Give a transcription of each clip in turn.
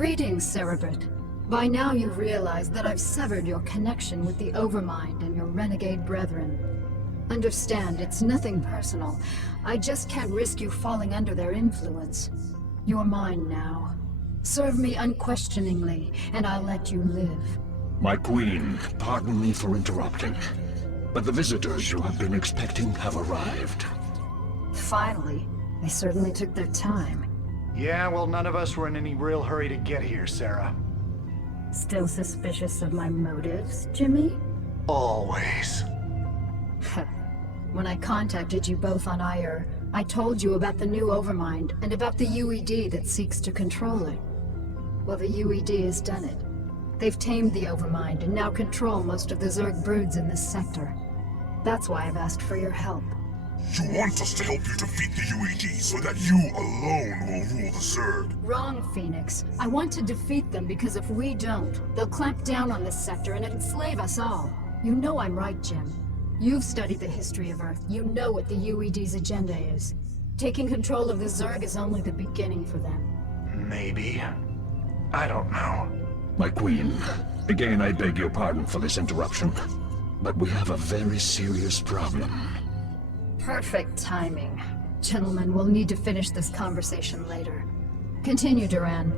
Greetings, Cerebrit. By now you've realized that I've severed your connection with the Overmind and your renegade brethren. Understand, it's nothing personal. I just can't risk you falling under their influence. You're mine now. Serve me unquestioningly, and I'll let you live. My queen, pardon me for interrupting, but the visitors you have been expecting have arrived. Finally. They certainly took their time. Yeah, well, none of us were in any real hurry to get here, Sarah. Still suspicious of my motives, Jimmy? Always. When I contacted you both on Ire, I told you about the new Overmind and about the UED that seeks to control it. Well, the UED has done it. They've tamed the Overmind and now control most of the Zerg broods in this sector. That's why I've asked for your help. You want us to help you defeat the UED so that you alone will rule the Zerg? Wrong, Phoenix. I want to defeat them because if we don't, they'll clamp down on this sector and enslave us all. You know I'm right, Jim. You've studied the history of Earth. You know what the UED's agenda is. Taking control of the Zerg is only the beginning for them. Maybe. I don't know. My queen, again I beg your pardon for this interruption, but we have a very serious problem. Perfect timing. Gentlemen, we'll need to finish this conversation later. Continue, Duran.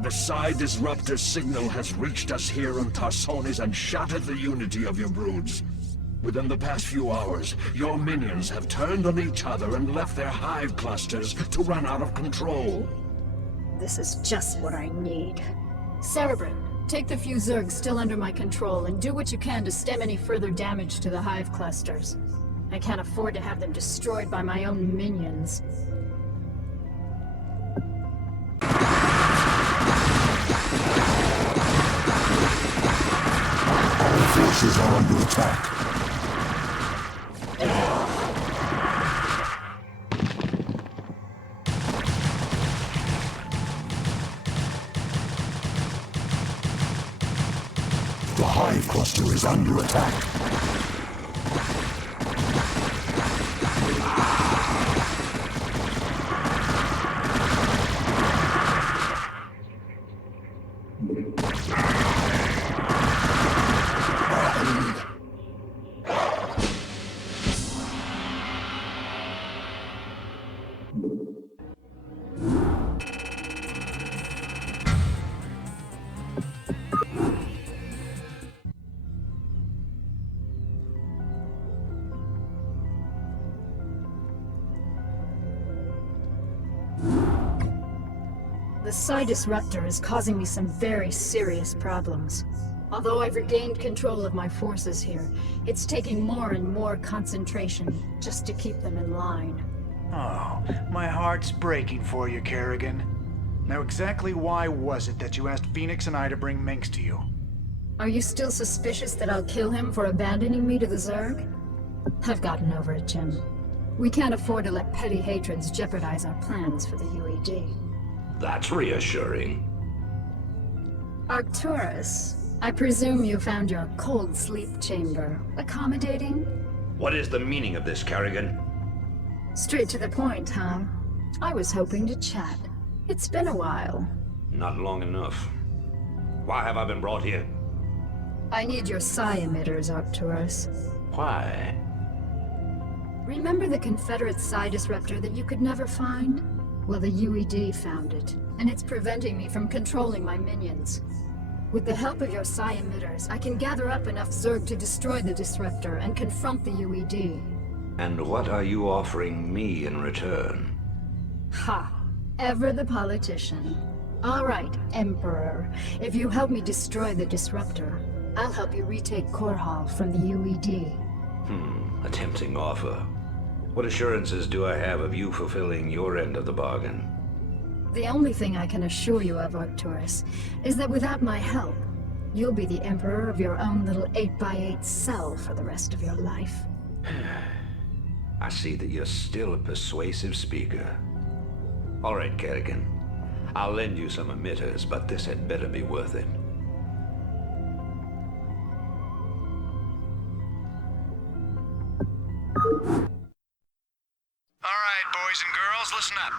The Psi Disruptor signal has reached us here on Tarsonis and shattered the unity of your broods. Within the past few hours, your minions have turned on each other and left their hive clusters to run out of control. This is just what I need. Cerebrin, take the few Zergs still under my control and do what you can to stem any further damage to the hive clusters. I can't afford to have them destroyed by my own minions. Our forces are under attack. The hive cluster is under attack. The Psi Disruptor is causing me some very serious problems. Although I've regained control of my forces here, it's taking more and more concentration just to keep them in line. Oh, my heart's breaking for you, Kerrigan. Now exactly why was it that you asked Phoenix and I to bring Minx to you? Are you still suspicious that I'll kill him for abandoning me to the Zerg? I've gotten over it, Jim. We can't afford to let petty hatreds jeopardize our plans for the UED. That's reassuring. Arcturus, I presume you found your cold sleep chamber accommodating? What is the meaning of this, Kerrigan? Straight to the point, huh? I was hoping to chat. It's been a while. Not long enough. Why have I been brought here? I need your psi emitters, Arcturus. Why? Remember the Confederate psi disruptor that you could never find? Well, the UED found it, and it's preventing me from controlling my minions. With the help of your psi emitters, I can gather up enough Zerg to destroy the disruptor and confront the UED. And what are you offering me in return? Ha! Ever the politician. All right, Emperor. If you help me destroy the disruptor, I'll help you retake Korhal from the UED. A tempting offer. What assurances do I have of you fulfilling your end of the bargain? The only thing I can assure you of, Arcturus, is that without my help, you'll be the Emperor of your own little 8x8 cell for the rest of your life. I see that you're still a persuasive speaker. All right, Kerrigan. I'll lend you some emitters, but this had better be worth it. All right, boys and girls, listen up.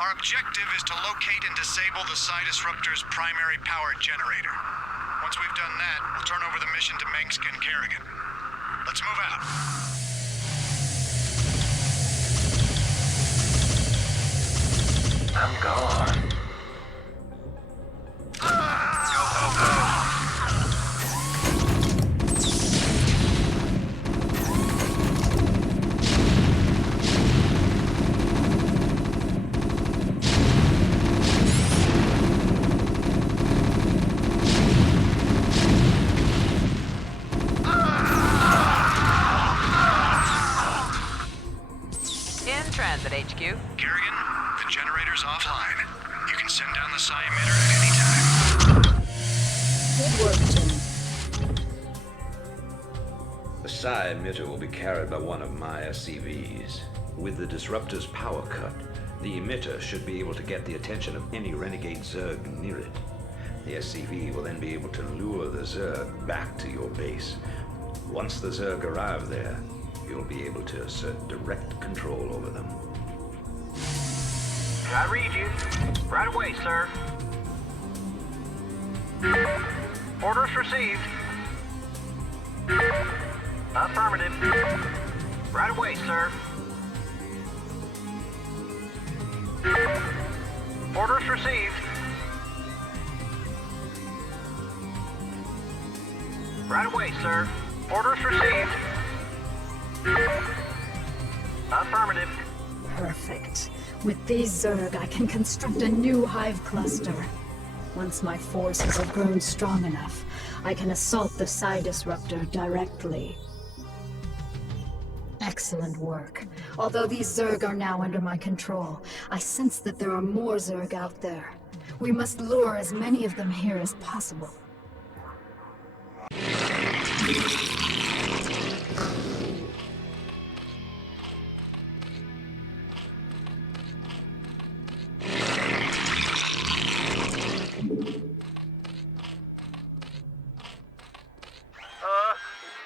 Our objective is to locate and disable the Psi Disruptor's primary power generator. Once we've done that, we'll turn over the mission to Mengsk and Kerrigan. Let's move out. I'm gone. Go, go, go. In transit, HQ. Kerrigan, the generator's offline. You can send down the Psi emitter at any time. Good work, Jim. The Psi emitter will be carried by one of my SCVs. With the disruptor's power cut, the emitter should be able to get the attention of any renegade Zerg near it. The SCV will then be able to lure the Zerg back to your base. Once the Zerg arrive there, you'll be able to assert direct control over them. I read you. Right away, sir. Orders received. Affirmative. Right away, sir. Orders received. Right away, sir. Orders received. Affirmative. Perfect. With these Zerg, I can construct a new hive cluster. Once my forces have grown strong enough, I can assault the Psi Disruptor directly. Excellent work. Although these Zerg are now under my control, I sense that there are more Zerg out there. We must lure as many of them here as possible.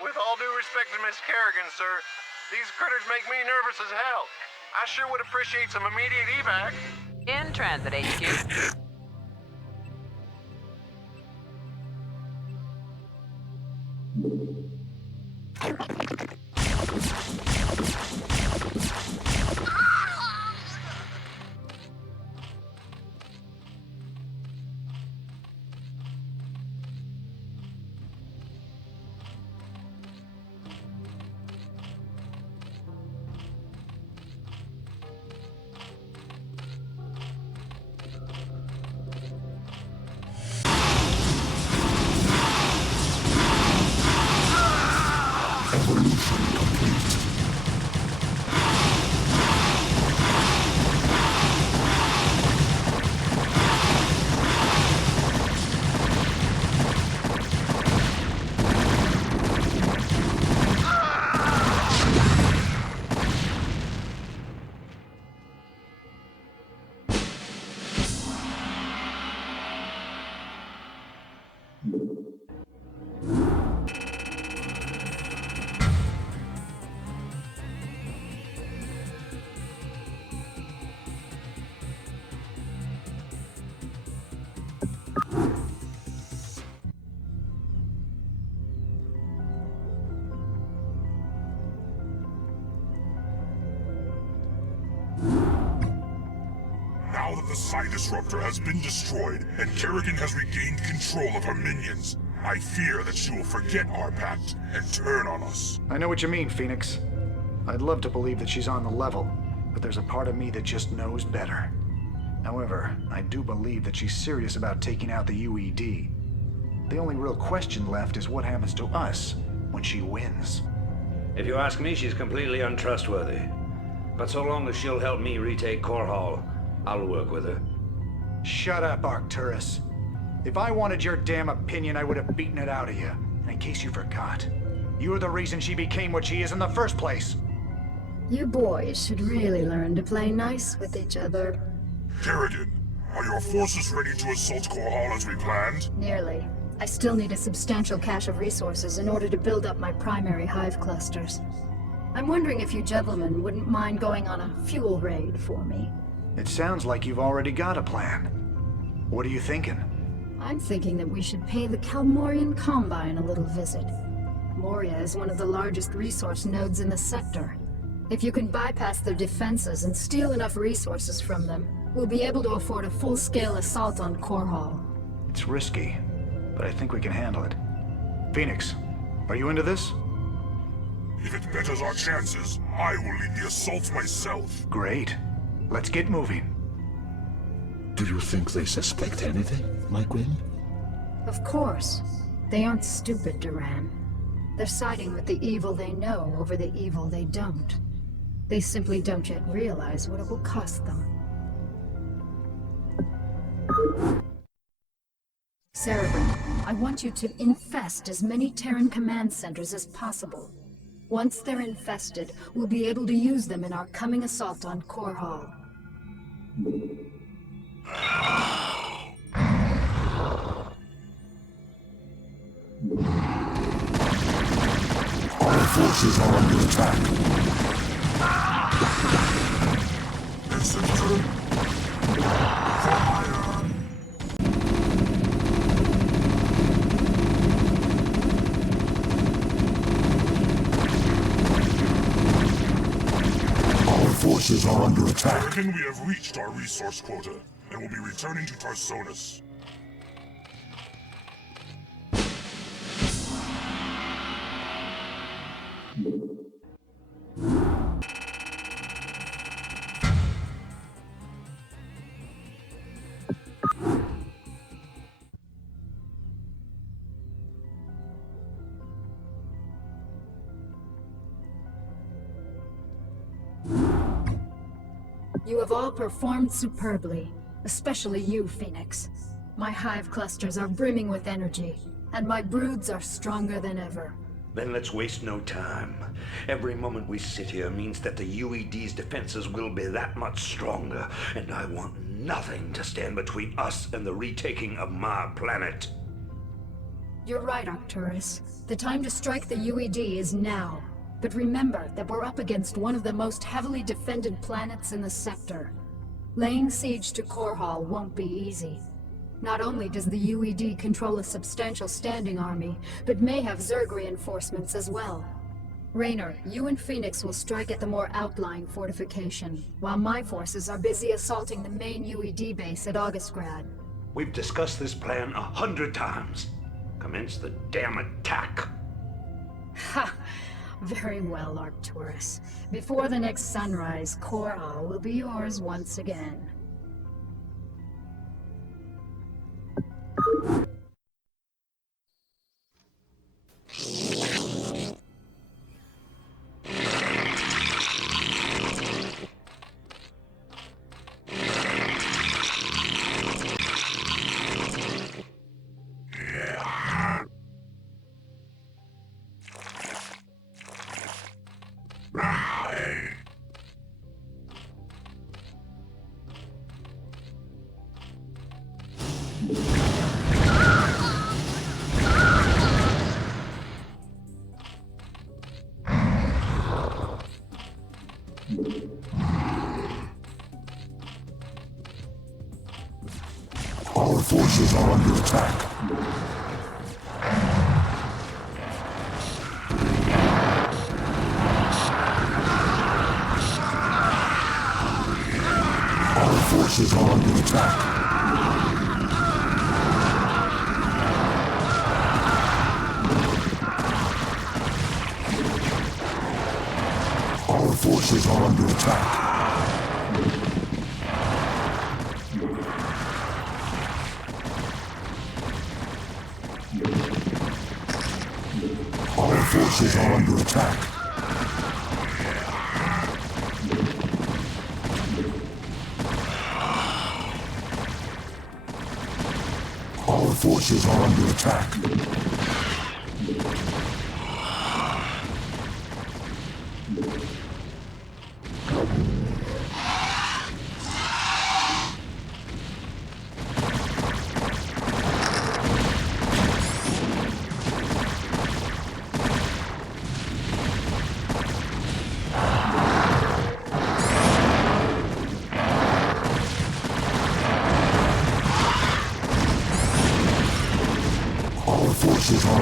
With all due respect to Miss Kerrigan, sir, these critters make me nervous as hell. I sure would appreciate some immediate evac. In transit, HQ. Now that the Psi Disruptor has been destroyed and Kerrigan has regained control of her minions, I fear that she will forget our pact and turn on us. I know what you mean, Phoenix. I'd love to believe that she's on the level, but there's a part of me that just knows better. However, I do believe that she's serious about taking out the UED. The only real question left is what happens to us when she wins. If you ask me, she's completely untrustworthy. But so long as she'll help me retake Core Hall, I'll work with her. Shut up, Arcturus. If I wanted your damn opinion, I would have beaten it out of you. And in case you forgot, you're the reason she became what she is in the first place. You boys should really learn to play nice with each other. Kerrigan, are your forces ready to assault Core Hall as we planned? Nearly. I still need a substantial cache of resources in order to build up my primary hive clusters. I'm wondering if you gentlemen wouldn't mind going on a fuel raid for me. It sounds like you've already got a plan. What are you thinking? I'm thinking that we should pay the Kalmorian Combine a little visit. Moria is one of the largest resource nodes in the sector. If you can bypass their defenses and steal enough resources from them, we'll be able to afford a full-scale assault on Core Hall. It's risky, but I think we can handle it. Phoenix, are you into this? If it betters our chances, I will lead the assault myself. Great. Let's get moving. Do you think they suspect anything, my queen? Of course. They aren't stupid, Duran. They're siding with the evil they know over the evil they don't. They simply don't yet realize what it will cost them. Cerebrin, I want you to infest as many Terran command centers as possible. Once they're infested, we'll be able to use them in our coming assault on Core Hall. Our forces are under attack. Our forces are under attack. Kerrigan, we have reached our resource quota, and will be returning to Tarsonis. You have all performed superbly, especially you, Phoenix. My hive clusters are brimming with energy, and my broods are stronger than ever. Then let's waste no time. Every moment we sit here means that the UED's defenses will be that much stronger, and I want nothing to stand between us and the retaking of my planet. You're right, Arcturus. The time to strike the UED is now. But remember that we're up against one of the most heavily defended planets in the sector. Laying siege to Core Hall won't be easy. Not only does the UED control a substantial standing army, but may have Zerg reinforcements as well. Raynor, you and Phoenix will strike at the more outlying fortification, while my forces are busy assaulting the main UED base at Augustgrad. We've discussed this plan 100 times. Commence the damn attack. Ha! Very well, Arcturus. Before the next sunrise, Core Hall will be yours once again. Our forces are under attack. Our forces are under attack. Our forces are under attack. Our forces are under attack. Our forces are under attack.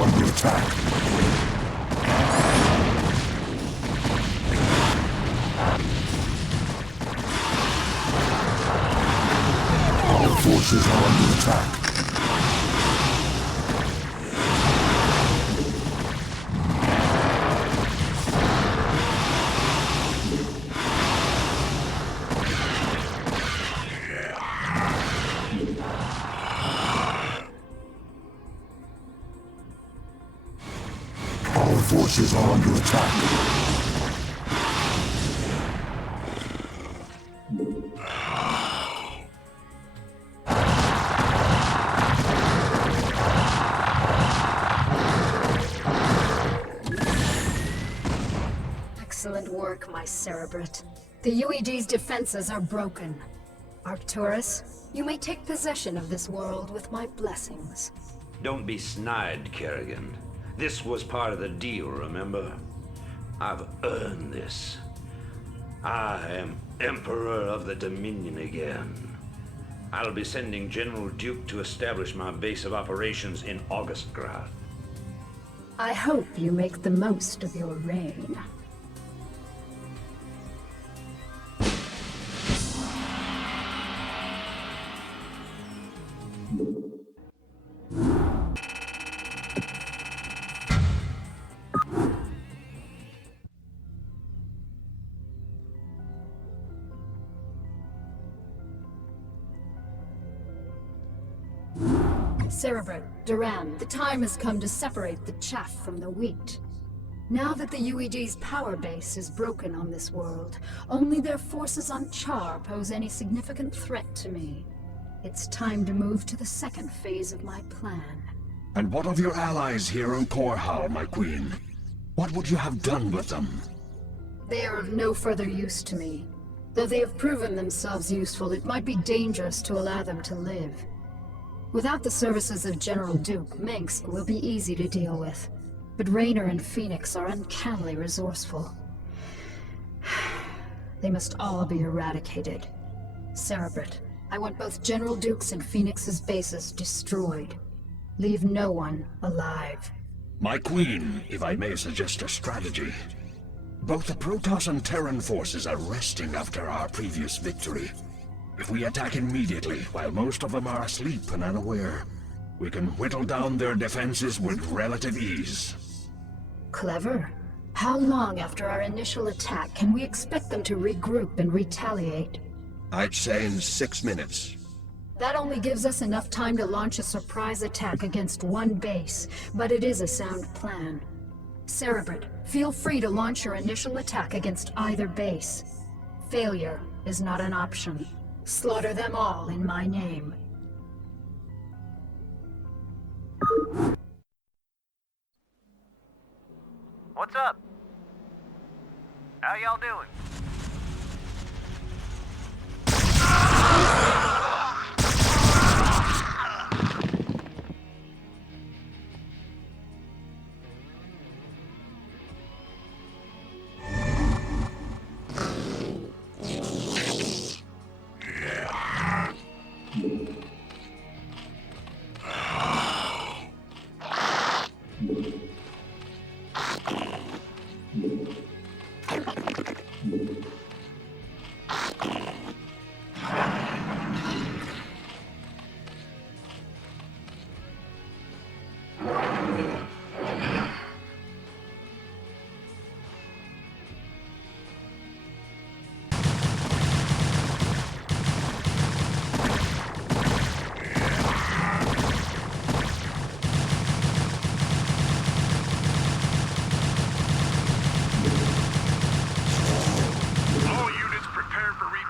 under attack. Our forces are under attack. Our forces are under attack. Excellent work, my Cerebrate. The UED's defenses are broken. Arcturus, you may take possession of this world with my blessings. Don't be snide, Kerrigan. This was part of the deal, remember? I've earned this. I am Emperor of the Dominion again. I'll be sending General Duke to establish my base of operations in Augustgrad. I hope you make the most of your reign. Cerebrate, Duran, the time has come to separate the chaff from the wheat. Now that the UED's power base is broken on this world, only their forces on Char pose any significant threat to me. It's time to move to the second phase of my plan. And what of your allies here on Korhal, my queen? What would you have done with them? They are of no further use to me. Though they have proven themselves useful, it might be dangerous to allow them to live. Without the services of General Duke, Minsk will be easy to deal with. But Raynor and Phoenix are uncannily resourceful. They must all be eradicated. Cerebrate, I want both General Duke's and Phoenix's bases destroyed. Leave no one alive. My queen, if I may suggest a strategy. Both the Protoss and Terran forces are resting after our previous victory. If we attack immediately, while most of them are asleep and unaware, we can whittle down their defenses with relative ease. Clever. How long after our initial attack can we expect them to regroup and retaliate? I'd say in 6 minutes. That only gives us enough time to launch a surprise attack against one base, but it is a sound plan. Cerebrate, feel free to launch your initial attack against either base. Failure is not an option. Slaughter them all in my name. What's up? How y'all doing?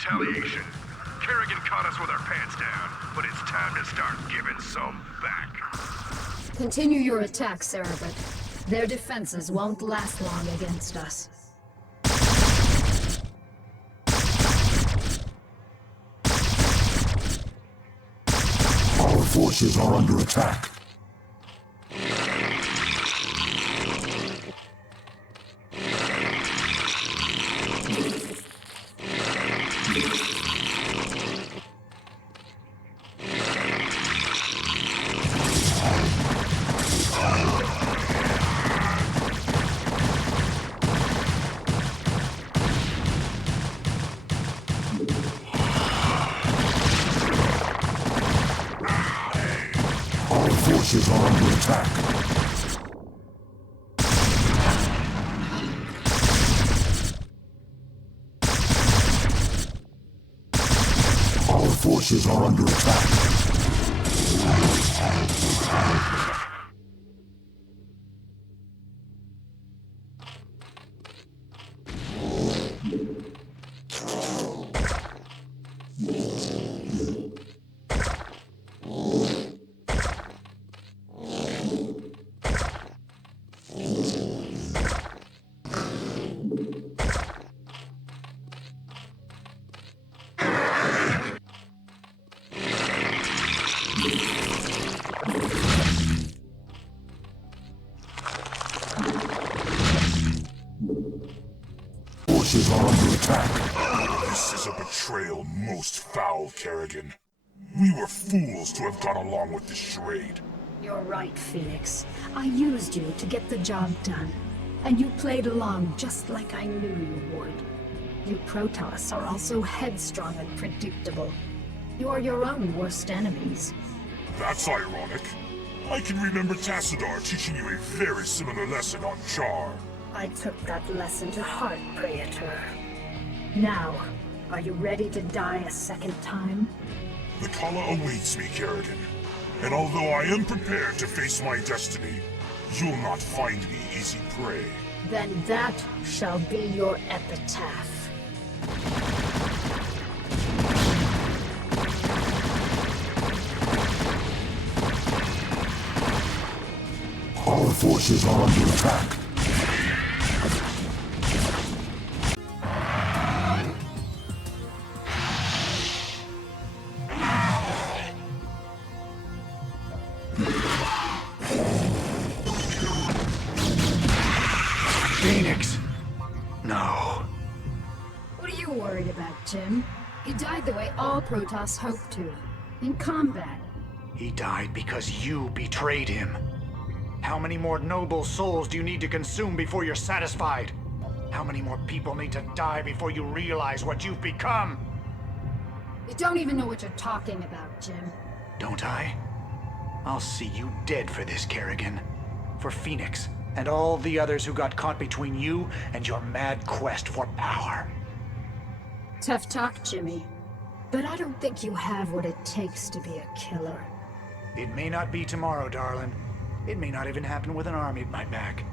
Retaliation. Kerrigan caught us with our pants down, but it's time to start giving some back. Continue your attack, Cerebrate. Their defenses won't last long against us. Our forces are under attack. attack. Our forces are under attack. Forces are under attack. This is a betrayal most foul, Kerrigan. We were fools to have gone along with this charade. You're right, Phoenix. I used you to get the job done. And you played along just like I knew you would. You Protoss are also headstrong and predictable. You are your own worst enemies. That's ironic. I can remember Tassadar teaching you a very similar lesson on Char. I took that lesson to heart, Praetor. Now, are you ready to die a second time? The Kala awaits me, Kerrigan. And although I am prepared to face my destiny, you'll not find me easy prey. Then that shall be your epitaph. Our forces are under attack. Phoenix! No. What are you worried about, Jim? He died the way all Protoss hope to. In combat. He died because you betrayed him. How many more noble souls do you need to consume before you're satisfied? How many more people need to die before you realize what you've become? You don't even know what you're talking about, Jim. Don't I? I'll see you dead for this, Kerrigan. For Phoenix, and all the others who got caught between you and your mad quest for power. Tough talk, Jimmy. But I don't think you have what it takes to be a killer. It may not be tomorrow, darling. It may not even happen with an army at my back.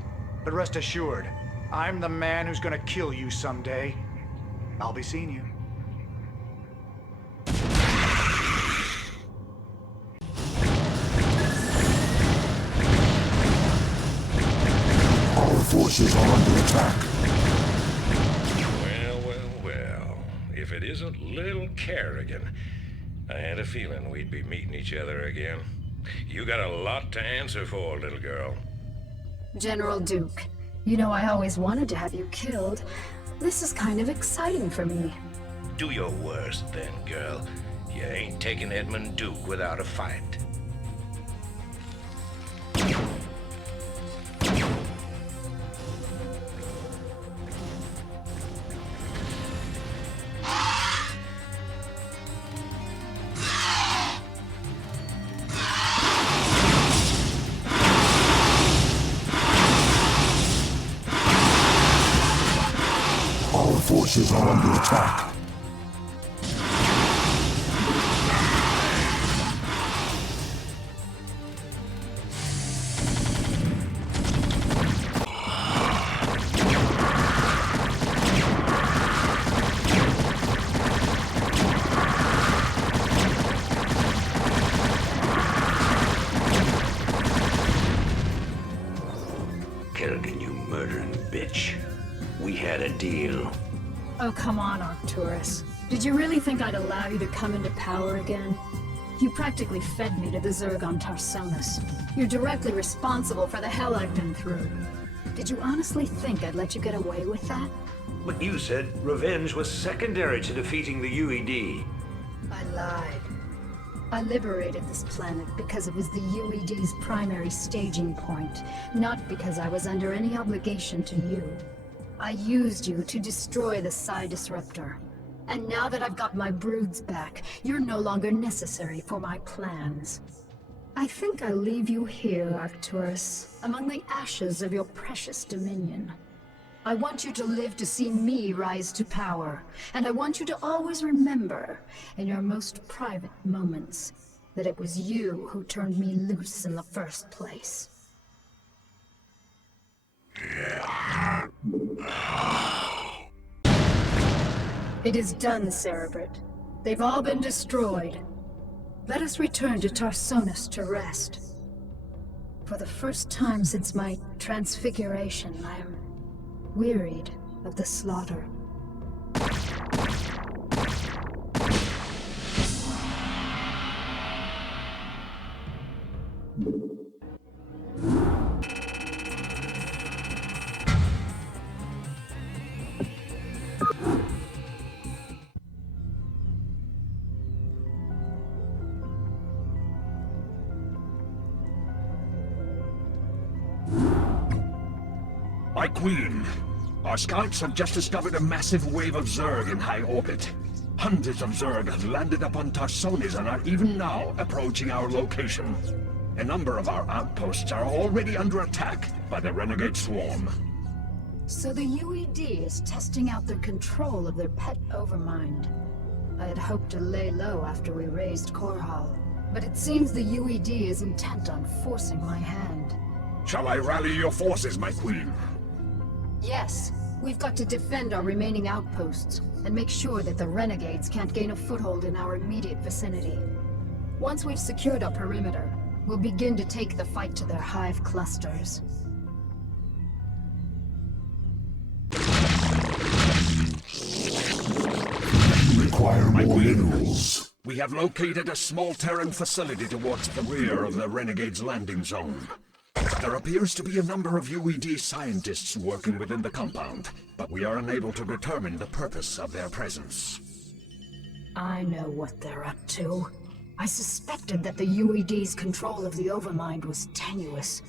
But rest assured, I'm the man who's gonna kill you someday. I'll be seeing you. Our forces are under attack. Well. If it isn't little Kerrigan, I had a feeling we'd be meeting each other again. You got a lot to answer for, little girl. General Duke, you know I always wanted to have you killed. This is kind of exciting for me. Do your worst then, girl. You ain't taking Edmund Duke without a fight. Our forces are under attack. Kerrigan, you murdering bitch. We had a deal. Oh, come on, Arcturus. Did you really think I'd allow you to come into power again? You practically fed me to the Zerg on Tarsonis. You're directly responsible for the hell I've been through. Did you honestly think I'd let you get away with that? But you said revenge was secondary to defeating the UED. I lied. I liberated this planet because it was the UED's primary staging point, not because I was under any obligation to you. I used you to destroy the Psi Disruptor. And now that I've got my broods back, you're no longer necessary for my plans. I think I'll leave you here, Arcturus, among the ashes of your precious dominion. I want you to live to see me rise to power, and I want you to always remember, in your most private moments, that it was you who turned me loose in the first place. It is done, Cerebrit. They've all been destroyed. Let us return to Tarsonis to rest. For the first time since my transfiguration, I am wearied of the slaughter. My queen, our scouts have just discovered a massive wave of Zerg in high orbit. Hundreds of Zerg have landed upon Tarsonis and are even now approaching our location. A number of our outposts are already under attack by the renegade swarm. So the UED is testing out their control of their pet overmind. I had hoped to lay low after we raised Korhal, but it seems the UED is intent on forcing my hand. Shall I rally your forces, my queen? Yes, we've got to defend our remaining outposts, and make sure that the renegades can't gain a foothold in our immediate vicinity. Once we've secured our perimeter, we'll begin to take the fight to their hive clusters. Require more minerals. We have located a small Terran facility towards the rear of the Renegade's landing zone. There appears to be a number of UED scientists working within the compound, but we are unable to determine the purpose of their presence. I know what they're up to. I suspected that the UED's control of the Overmind was tenuous.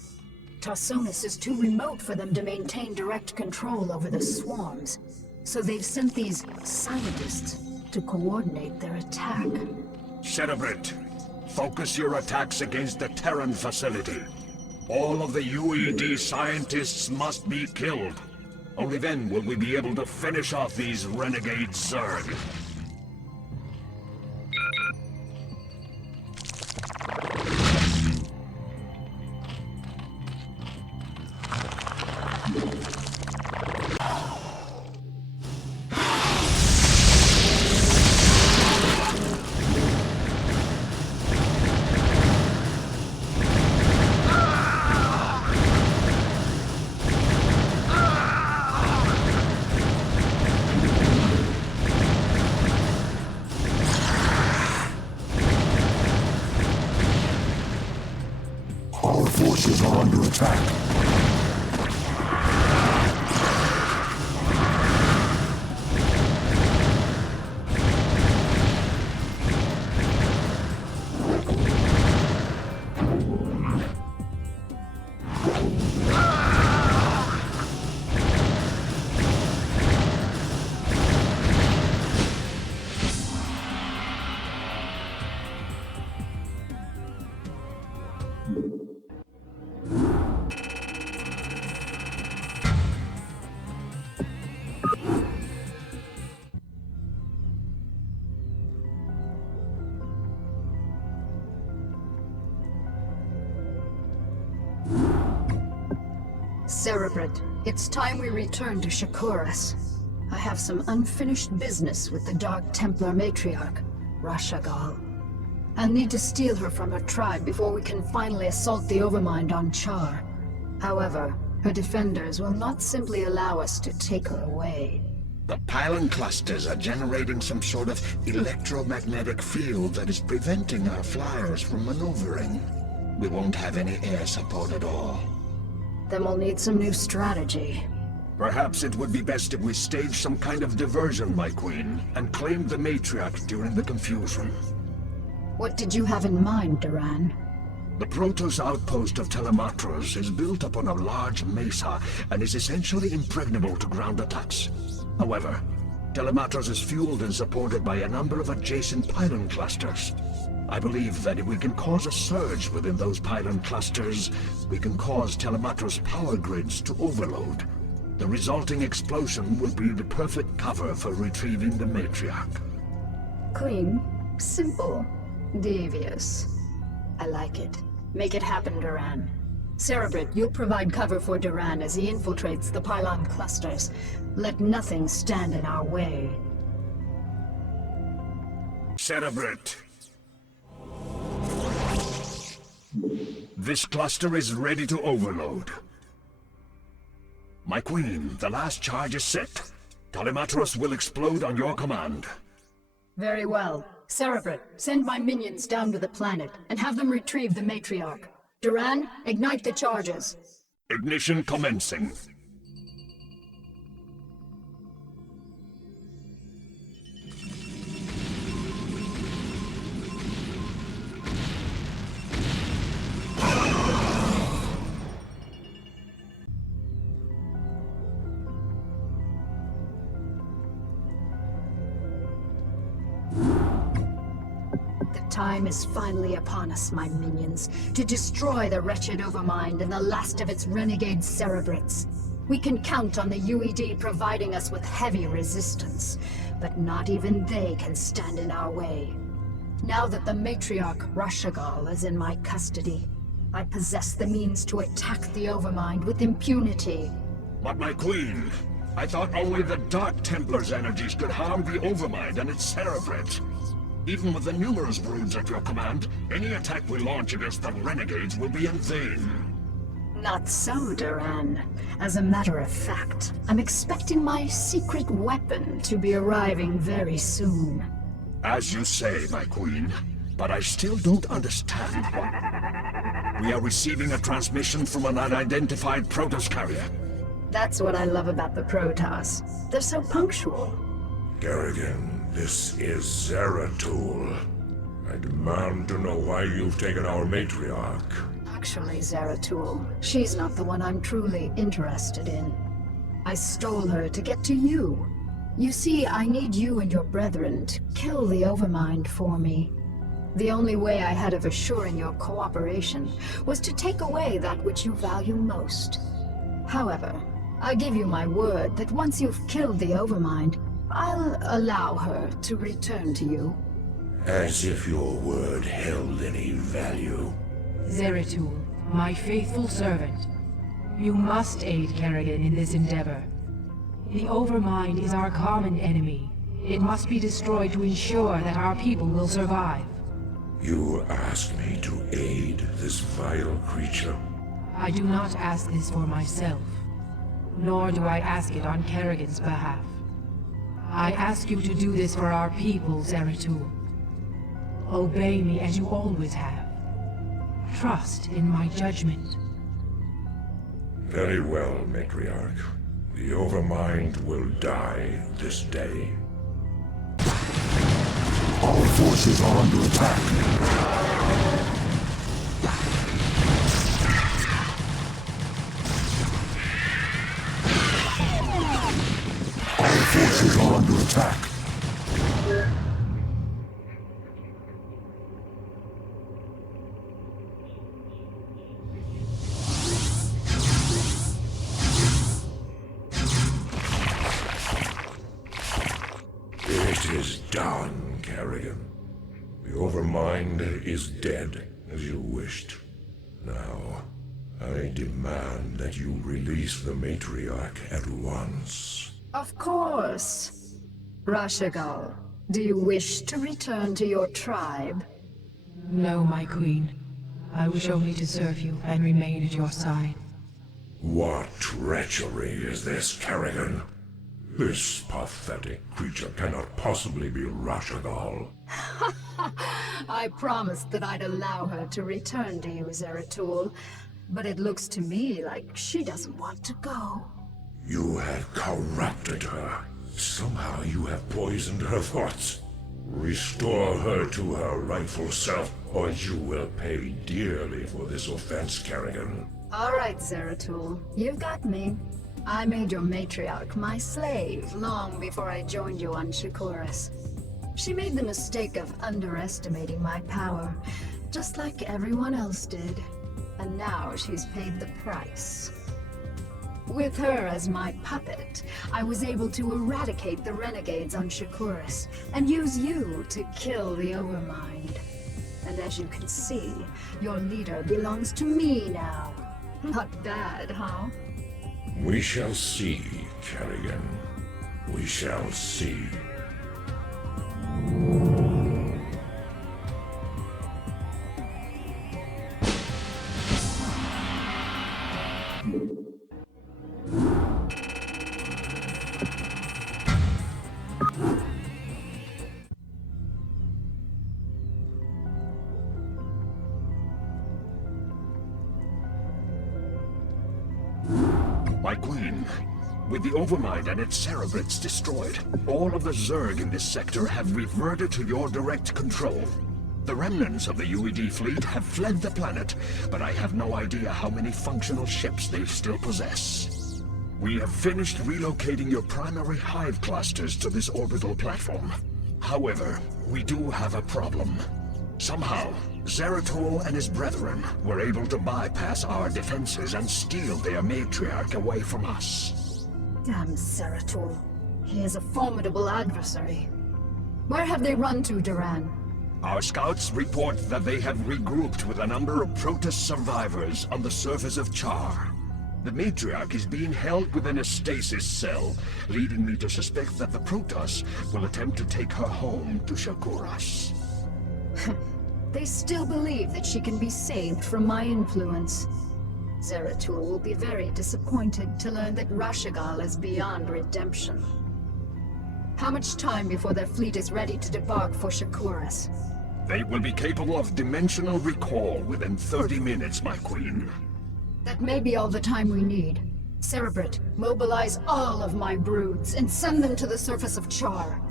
Tarsonis is too remote for them to maintain direct control over the swarms, so they've sent these scientists to coordinate their attack. Cerebrit, focus your attacks against the Terran facility. All of the UED scientists must be killed. Only then will we be able to finish off these renegade Zerg. Our forces are under attack. Cerebrit, it's time we return to Shakuras. I have some unfinished business with the Dark Templar matriarch, Rashagal. I'll need to steal her from her tribe before we can finally assault the Overmind on Char. However, her defenders will not simply allow us to take her away. The pylon clusters are generating some sort of electromagnetic field that is preventing our flyers from maneuvering. We won't have any air support at all. Then we'll need some new strategy. Perhaps it would be best if we stage some kind of diversion, my queen, and claim the matriarch during the confusion. What did you have in mind, Duran? The Protoss outpost of Telematros is built upon a large mesa and is essentially impregnable to ground attacks. However, Telematros is fueled and supported by a number of adjacent pylon clusters. I believe that if we can cause a surge within those pylon clusters, we can cause Telematra's power grids to overload. The resulting explosion will be the perfect cover for retrieving the matriarch. Queen, simple, devious. I like it. Make it happen, Duran. Cerebrit, you'll provide cover for Duran as he infiltrates the pylon clusters. Let nothing stand in our way. Cerebrit. This cluster is ready to overload. My queen, the last charge is set. Telematros will explode on your command. Very well. Cerebrit, send my minions down to the planet and have them retrieve the matriarch. Duran, ignite the charges. Ignition commencing. Time is finally upon us, my minions, to destroy the wretched Overmind and the last of its renegade Cerebrits. We can count on the UED providing us with heavy resistance, but not even they can stand in our way. Now that the matriarch Rashagal is in my custody, I possess the means to attack the Overmind with impunity. But my queen, I thought only the Dark Templar's energies could harm the Overmind and its Cerebrits. Even with the numerous broods at your command, any attack we launch against the renegades will be in vain. Not so, Duran. As a matter of fact, I'm expecting my secret weapon to be arriving very soon. As you say, my queen, but I still don't understand what... We are receiving a transmission from an unidentified Protoss carrier. That's what I love about the Protoss. They're so punctual. Kerrigan, this is Zeratul. I demand to know why you've taken our matriarch. Actually, Zeratul, she's not the one I'm truly interested in. I stole her to get to you. You see, I need you and your brethren to kill the Overmind for me. The only way I had of assuring your cooperation was to take away that which you value most. However, I give you my word that once you've killed the Overmind, I'll allow her to return to you. As if your word held any value. Zeratul, my faithful servant. You must aid Kerrigan in this endeavor. The Overmind is our common enemy. It must be destroyed to ensure that our people will survive. You ask me to aid this vile creature? I do not ask this for myself, nor do I ask it on Kerrigan's behalf. I ask you to do this for our people, Zeratul. Obey me as you always have. Trust in my judgment. Very well, Matriarch. The Overmind will die this day. Our forces are under attack. Our forces are under attack. It is done, Kerrigan. The Overmind is dead, as you wished. Now, I demand that you release the Matriarch at once. Of course. Rashagal, do you wish to return to your tribe? No, my queen. I wish only to serve you and remain at your side. What treachery is this, Kerrigan? This pathetic creature cannot possibly be Rashagal. I promised that I'd allow her to return to you, Zeratul, but it looks to me like she doesn't want to go. You have corrupted her. Somehow you have poisoned her thoughts. Restore her to her rightful self, or you will pay dearly for this offense, Kerrigan. All right, Zeratul, you've got me. I made your matriarch my slave long before I joined you on Shakuras. She made the mistake of underestimating my power, just like everyone else did. And now she's paid the price. With her as my puppet, I was able to eradicate the renegades on Shakuras, and use you to kill the Overmind. And as you can see, your leader belongs to me now. Not bad, huh? We shall see, Kerrigan. We shall see. My queen, with the Overmind and its cerebrates destroyed, all of the Zerg in this sector have reverted to your direct control. The remnants of the UED fleet have fled the planet, but I have no idea how many functional ships they still possess. We have finished relocating your primary hive clusters to this orbital platform. However, we do have a problem. Somehow, Zeratul and his brethren were able to bypass our defenses and steal their matriarch away from us. Damn Zeratul. He is a formidable adversary. Where have they run to, Duran? Our scouts report that they have regrouped with a number of Protoss survivors on the surface of Char. The matriarch is being held within a stasis cell, leading me to suspect that the Protoss will attempt to take her home to Shakuras. They still believe that she can be saved from my influence. Zeratul will be very disappointed to learn that Rashagal is beyond redemption. How much time before their fleet is ready to debark for Shakuras? They will be capable of dimensional recall within 30 minutes, my queen. That may be all the time we need. Cerebrate, mobilize all of my broods and send them to the surface of Char.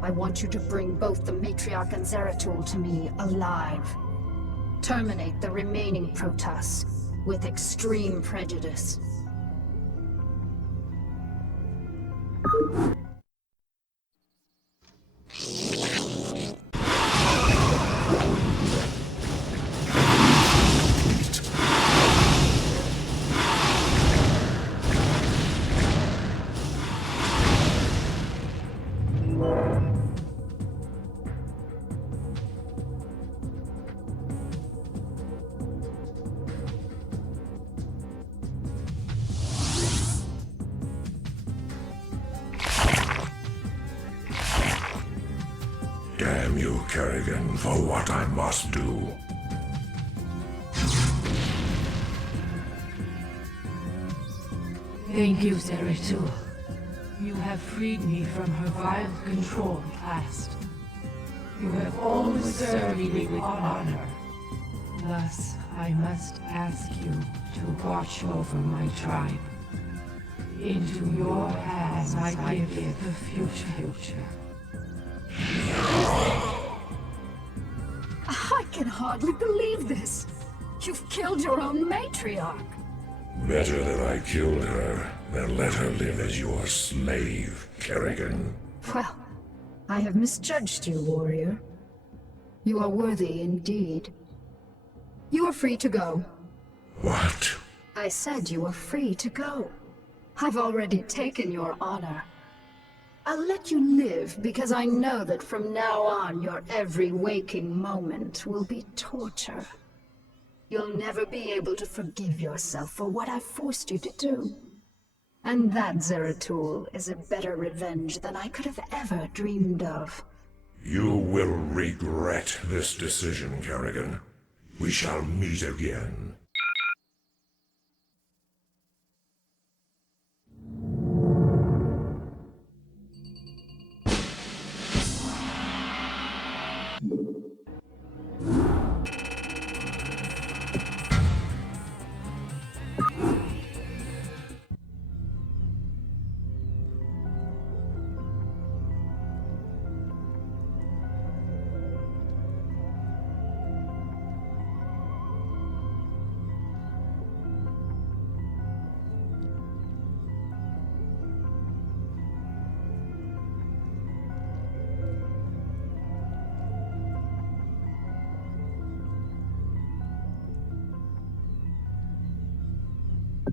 I want you to bring both the Matriarch and Zeratul to me alive. Terminate the remaining Protoss with extreme prejudice. Damn you, Kerrigan, for what I must do. Thank you, Zeratul. You have freed me from her vile control at last. You have always served me with honor. Thus, I must ask you to watch over my tribe. Into your hands I give the future. I can hardly believe this. You've killed your own matriarch. Better that I killed her than let her live as your slave, Kerrigan. Well, I have misjudged you, warrior. You are worthy indeed. You are free to go. What? I said you are free to go. I've already taken your honor. I'll let you live because I know that from now on your every waking moment will be torture. You'll never be able to forgive yourself for what I've forced you to do. And that, Zeratul, is a better revenge than I could have ever dreamed of. You will regret this decision, Kerrigan. We shall meet again.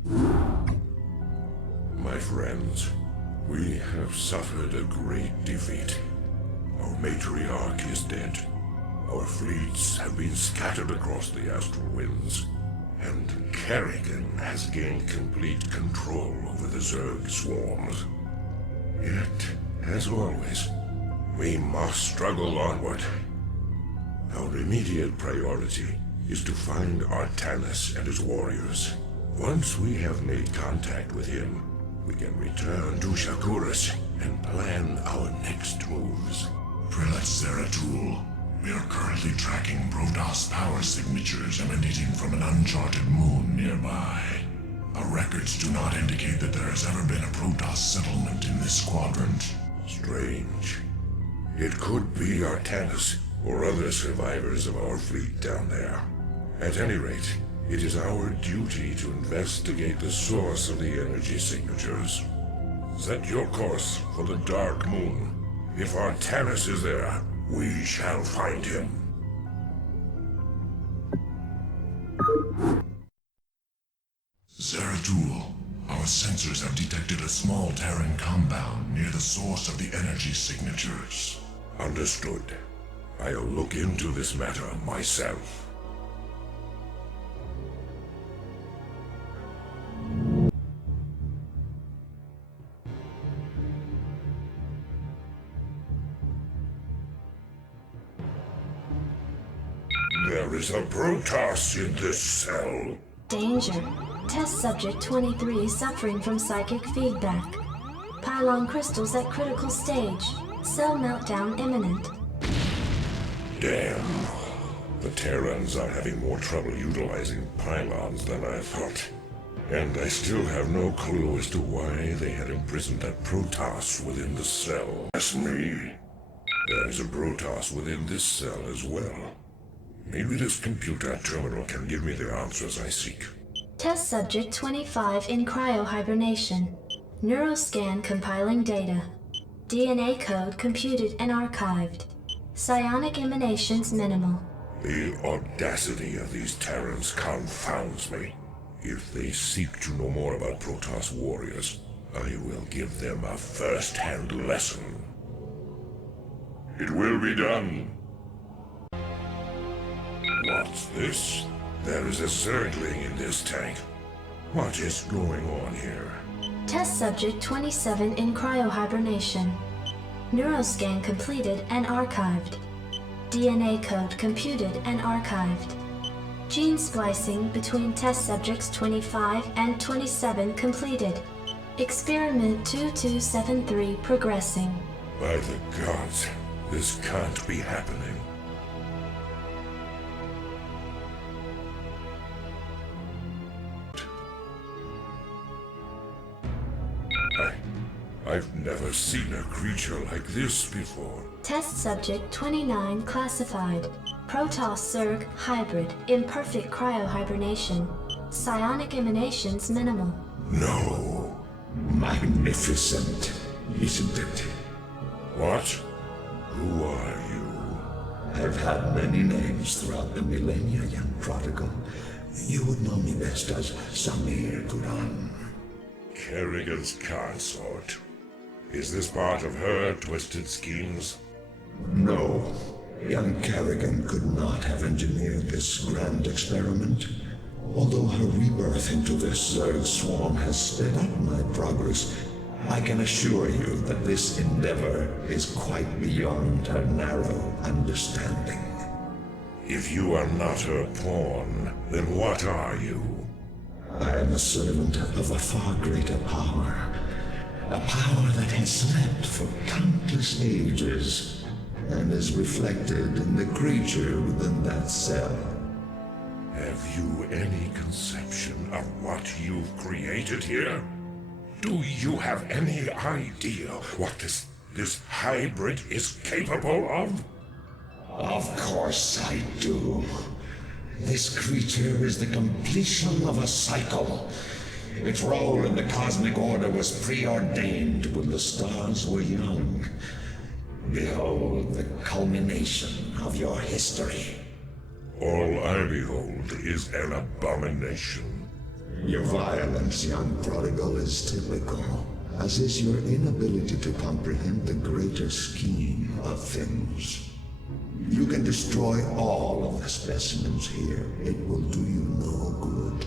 My friends, we have suffered a great defeat. Our matriarch is dead. Our fleets have been scattered across the astral winds. And Kerrigan has gained complete control over the Zerg swarms. Yet, as always, we must struggle onward. Our immediate priority is to find Artanis and his warriors. Once we have made contact with him, we can return to Shakuras and plan our next moves. Prelate Zeratul, we are currently tracking Protoss power signatures emanating from an uncharted moon nearby. Our records do not indicate that there has ever been a Protoss settlement in this quadrant. Strange. It could be Artanis or other survivors of our fleet down there. At any rate, it is our duty to investigate the source of the energy signatures. Set your course for the Dark Moon. If Artanis is there, we shall find him. Zeratul, our sensors have detected a small Terran compound near the source of the energy signatures. Understood. I'll look into this matter myself. There is a Protoss in this cell. Danger. Test subject 23 suffering from psychic feedback. Pylon crystals at critical stage. Cell meltdown imminent. Damn. The Terrans are having more trouble utilizing pylons than I thought. And I still have no clue as to why they had imprisoned that Protoss within the cell. That's me. There's a Protoss within this cell as well. Maybe this computer terminal can give me the answers I seek. Test subject 25 in cryohibernation. Neuroscan compiling data. DNA code computed and archived. Psionic emanations minimal. The audacity of these Terrans confounds me. If they seek to know more about Protoss warriors, I will give them a first-hand lesson. It will be done. What's this? There is a Zergling in this tank. What is going on here? Test subject 27 in cryohibernation. Neuroscan completed and archived. DNA code computed and archived. Gene splicing between test subjects 25 and 27 completed. Experiment 2273 progressing. By the gods, this can't be happening. I've never seen a creature like this before. Test subject 29 classified. Protoss Zerg hybrid, imperfect cryohibernation. Psionic emanations minimal. No. Magnificent, isn't it? What? Who are you? I've had many names throughout the millennia, young prodigal. You would know me best as Samir Quran. Kerrigan's consort. Is this part of her twisted schemes? No. Young Kerrigan could not have engineered this grand experiment. Although her rebirth into this Zerg swarm has sped up my progress, I can assure you that this endeavor is quite beyond her narrow understanding. If you are not her pawn, then what are you? I am a servant of a far greater power. A power that has slept for countless ages, and is reflected in the creature within that cell. Have you any conception of what you've created here? Do you have any idea what this hybrid is capable of? Of course I do. This creature is the completion of a cycle. Its role in the cosmic order was preordained when the stars were young. Behold the culmination of your history. All I behold is an abomination. Your violence, young prodigal, is typical, as is your inability to comprehend the greater scheme of things. You can destroy all of the specimens here. It will do you no good.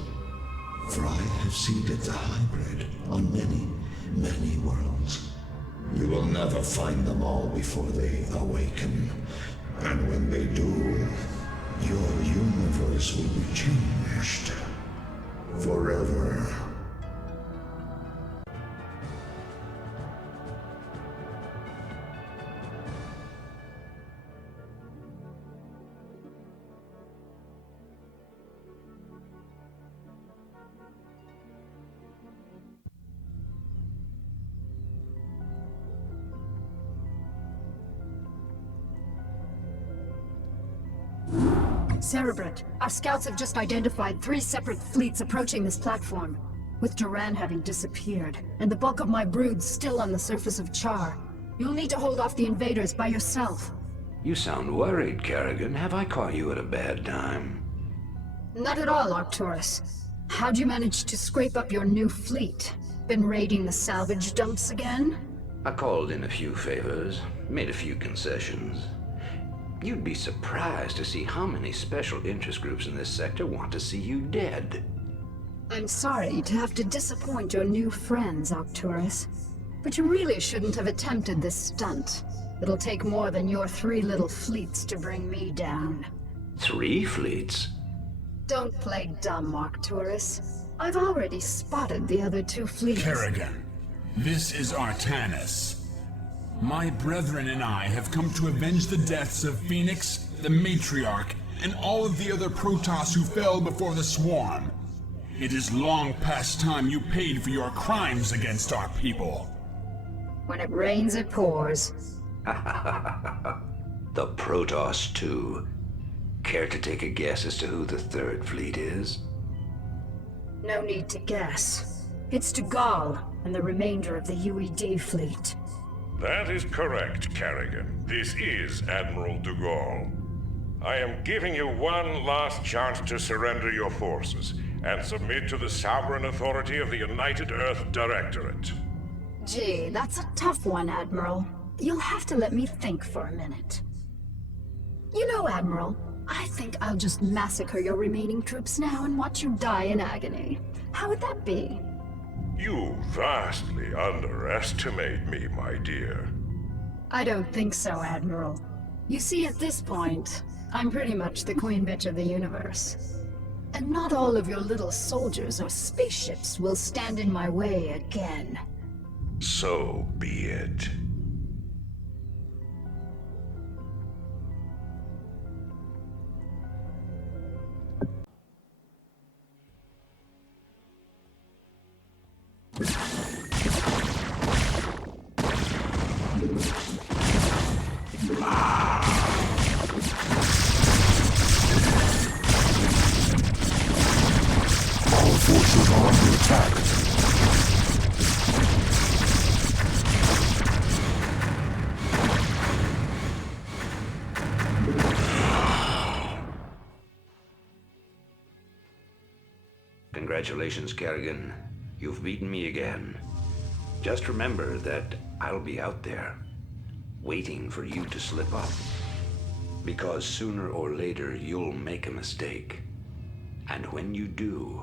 For I have seeded the hybrid on many, many worlds. You will never find them all before they awaken. And when they do, your universe will be changed. Forever. Cerebrate, our scouts have just identified 3 separate fleets approaching this platform, with Duran having disappeared, and the bulk of my broods still on the surface of Char. You'll need to hold off the invaders by yourself. You sound worried, Kerrigan. Have I caught you at a bad time? Not at all, Arcturus. How'd you manage to scrape up your new fleet? Been raiding the salvage dumps again? I called in a few favors, made a few concessions. You'd be surprised to see how many special interest groups in this sector want to see you dead. I'm sorry to have to disappoint your new friends, Arcturus. But you really shouldn't have attempted this stunt. It'll take more than your 3 little fleets to bring me down. 3 fleets? Don't play dumb, Arcturus. I've already spotted the other 2 fleets. Kerrigan, this is Artanis. My brethren and I have come to avenge the deaths of Phoenix, the Matriarch, and all of the other Protoss who fell before the Swarm. It is long past time you paid for your crimes against our people. When it rains, it pours. The Protoss, too. Care to take a guess as to who the 3rd fleet is? No need to guess. It's Dugall and the remainder of the UED fleet. That is correct, Kerrigan. This is Admiral Dugall. I am giving you one last chance to surrender your forces and submit to the sovereign authority of the United Earth Directorate. Gee, that's a tough one, Admiral. You'll have to let me think for a minute. You know, Admiral, I think I'll just massacre your remaining troops now and watch you die in agony. How would that be? You vastly underestimate me, my dear. I don't think so, Admiral. You see, at this point, I'm pretty much the queen bitch of the universe. And not all of your little soldiers or spaceships will stand in my way again. So be it. Forces are under attack. Congratulations, Kerrigan. You've beaten me again. Just remember that I'll be out there, waiting for you to slip up. Because sooner or later, you'll make a mistake. And when you do,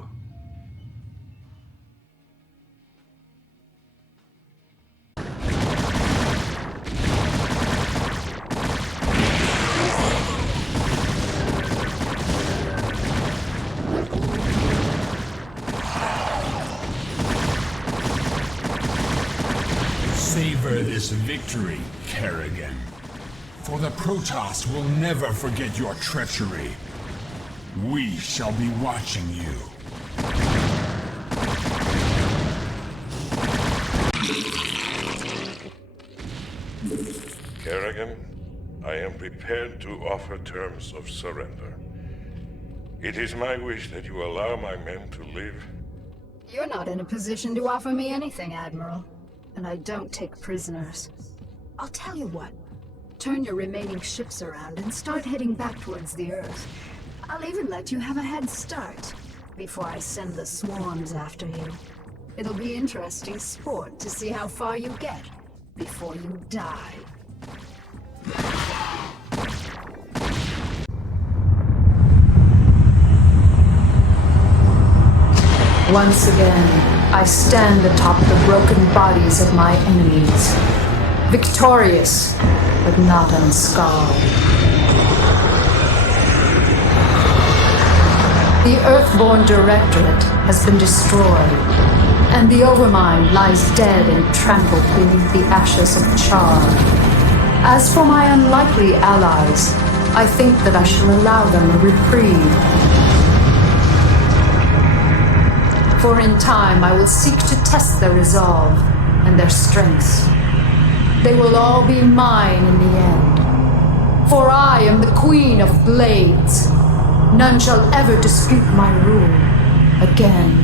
Savor this victory, Kerrigan. For the Protoss will never forget your treachery. We shall be watching you. Kerrigan, I am prepared to offer terms of surrender. It is my wish that you allow my men to live. You're not in a position to offer me anything, Admiral. And I don't take prisoners. I'll tell you what. Turn your remaining ships around and start heading back towards the Earth. I'll even let you have a head start. before I send the swarms after you. It'll be interesting sport to see how far you get before you die. Once again, I stand atop the broken bodies of my enemies, victorious, but not unscarred. The Earthborn Directorate has been destroyed, and the Overmind lies dead and trampled beneath the ashes of Char. As for my unlikely allies, I think that I shall allow them a reprieve. For in time I will seek to test their resolve and their strengths. They will all be mine in the end. For I am the Queen of Blades. None shall ever dispute my rule again.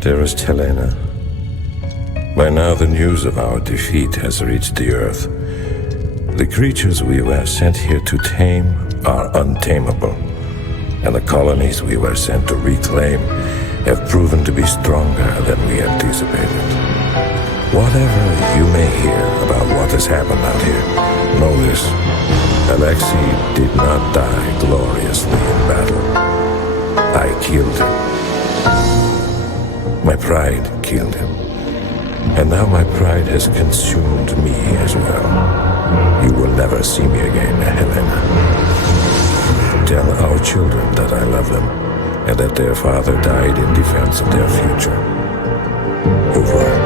Dearest Helena, by now the news of our defeat has reached the Earth. The creatures we were sent here to tame are untamable, and the colonies we were sent to reclaim have proven to be stronger than we anticipated. Whatever you may hear about what has happened out here, know this: Alexei did not die gloriously in battle. I killed him. My pride killed him. And now my pride has consumed me as well. You will never see me again, Helena. Tell our children that I love them, and that their father died in defense of their future. Over.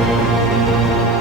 Zerg.